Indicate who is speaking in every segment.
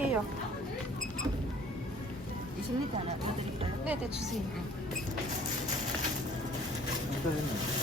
Speaker 1: 물이에요.
Speaker 2: 20리터 하나 넣어드릴까요?
Speaker 1: 네, 네, 주세요.
Speaker 2: 아,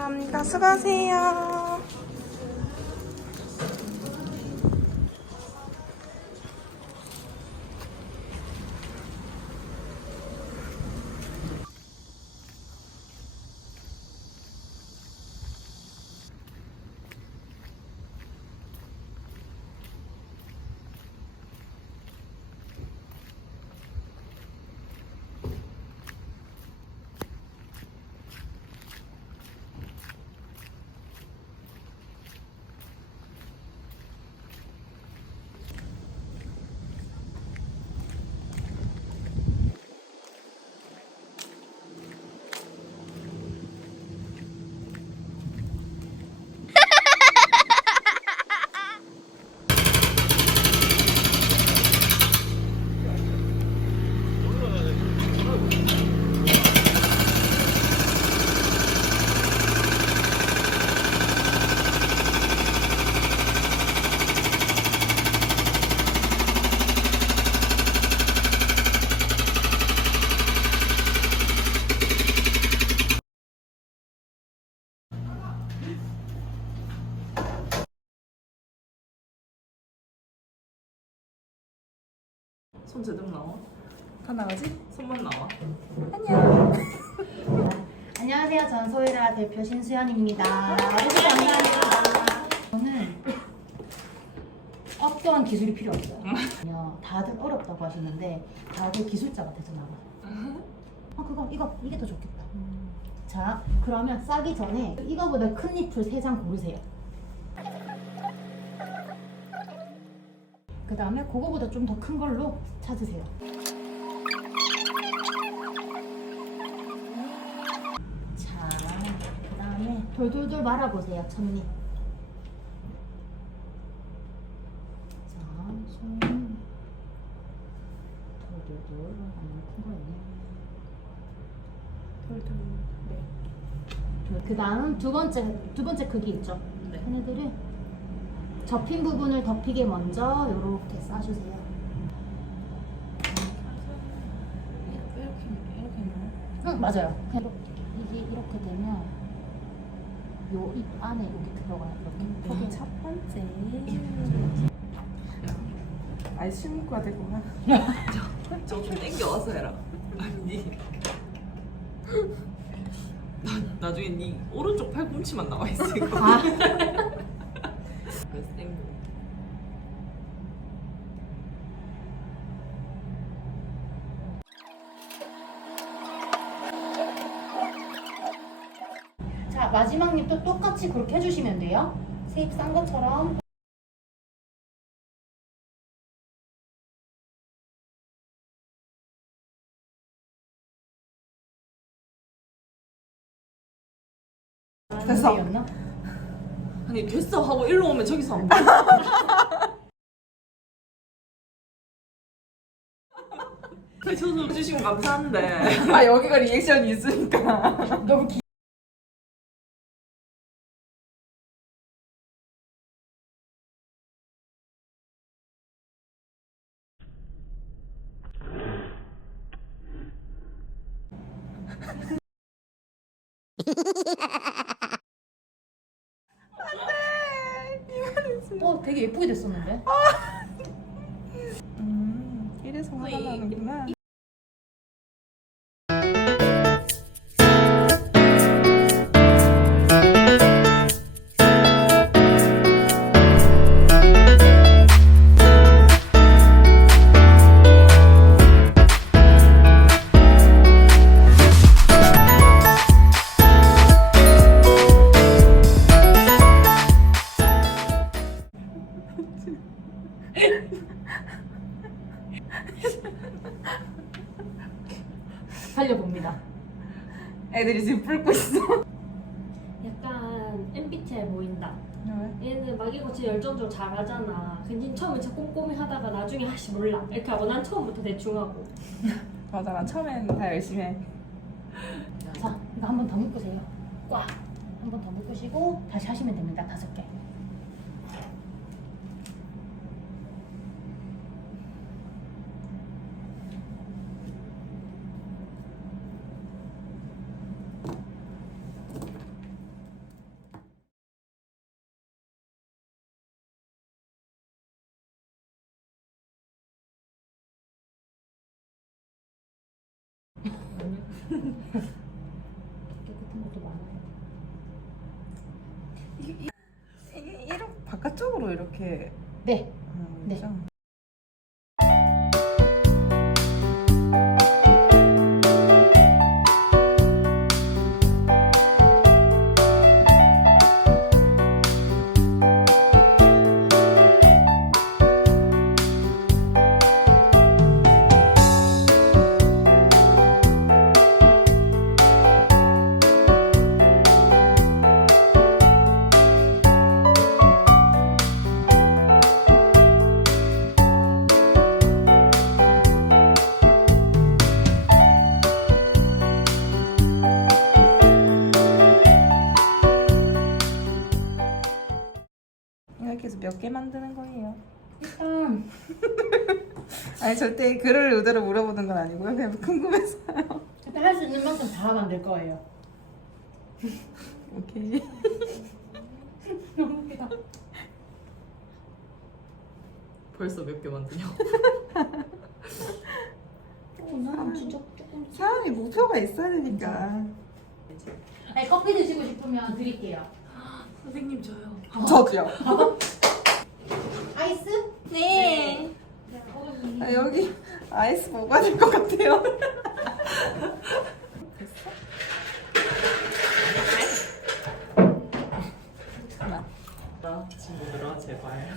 Speaker 1: 감사합니다. 수고하세요.
Speaker 3: 손 제대로 나와?
Speaker 1: 다 나가지?
Speaker 3: 손만 나와?
Speaker 1: 안녕.
Speaker 2: 안녕하세요. 전 소유라 대표 신수연입니다. 감사합니다. 저는 어떠한 기술이 필요 없어요. 그냥 다들 어렵다고 하시는데 다들 기술자가 되서 나가. 아 그거 이거 이게 더 좋겠다. 자 그러면 싸기 전에 이거보다 큰 잎을 세 장 고르세요. 그 다음에 그거보다 좀 더 큰 걸로 찾으세요. 자, 그 다음에 돌돌돌 말아보세요, 첫입. 자, 손. 돌돌돌 하면 큰 거예요.
Speaker 1: 돌돌. 네.
Speaker 2: 그 다음 두 번째, 두 번째 크기 있죠?
Speaker 3: 네.
Speaker 2: 얘네들을 접힌 부분을 덮이게 먼저 요렇게 싸주세요.
Speaker 3: 이렇게 이렇게 넣어?
Speaker 2: 응, 맞아요. 그냥 이게 이렇게 되면 요 입 안에 여기 들어가요. 이렇게. 포개.
Speaker 1: 첫 번째. 아이 실무과 되구나.
Speaker 3: 저좀 땡겨 와서 해라. 아니. 나 나중에 네 오른쪽 팔꿈치만 나와 있어 이거.
Speaker 2: 아,
Speaker 3: 땡겨.
Speaker 2: 자 마지막 잎도 똑같이 그렇게 해주시면 돼요. 세입 싼 것처럼.
Speaker 1: 됐어.
Speaker 2: 였나?
Speaker 3: 아니 됐어 하고 일로 오면 저기서 안 보여. 저도 주시면 감사한데.
Speaker 1: 아 여기가 리액션이 있으니까.
Speaker 2: 너무 기... 어 어 되게 예쁘게 됐었는데.
Speaker 1: 음, 이래서 화가
Speaker 3: 이-
Speaker 1: 나는구나. 애들이 지금 뿔고 있어.
Speaker 4: 약간 MBTI 보인다.
Speaker 1: 왜?
Speaker 4: 얘는 막 이거 진짜 열정적으로 잘하잖아. 근데 처음에 진짜 꼼꼼히 하다가 나중에 하시 몰라. 이렇게 하고 난 처음부터 대충 하고.
Speaker 1: 맞아, 난 처음엔 다 열심히 해.
Speaker 2: 자 이거 한 번 더 묶으세요. 꽉. 한 번 더 묶으시고 다시 하시면 됩니다. 다섯 개. 깨끗한 것도 많아요.
Speaker 1: 이게, 이- 이렇게 바깥쪽으로 이렇게
Speaker 2: 네.
Speaker 1: 하는
Speaker 2: 네.
Speaker 1: 거죠? 몇 개 만드는 거예요?
Speaker 2: 일단
Speaker 1: 아니 절대 글을 의도로 물어보는 건 아니고요. 그냥 궁금해서.
Speaker 2: 일단 할 수 있는 만큼 다 만들 거예요.
Speaker 1: 오케이.
Speaker 2: 너무 웃기다.
Speaker 3: 벌써 몇 개 만드냐고.
Speaker 2: 어, 나 진짜 조금.
Speaker 1: 사람이 목표가 있어야 되니까.
Speaker 2: 아니 커피 드시고 싶으면 드릴게요.
Speaker 3: 선생님 저요.
Speaker 1: 저도요.
Speaker 2: 아이스?
Speaker 4: 네.
Speaker 1: 아, 여기 아이스 뭐가 될 것 같아요. 친구들아 제발.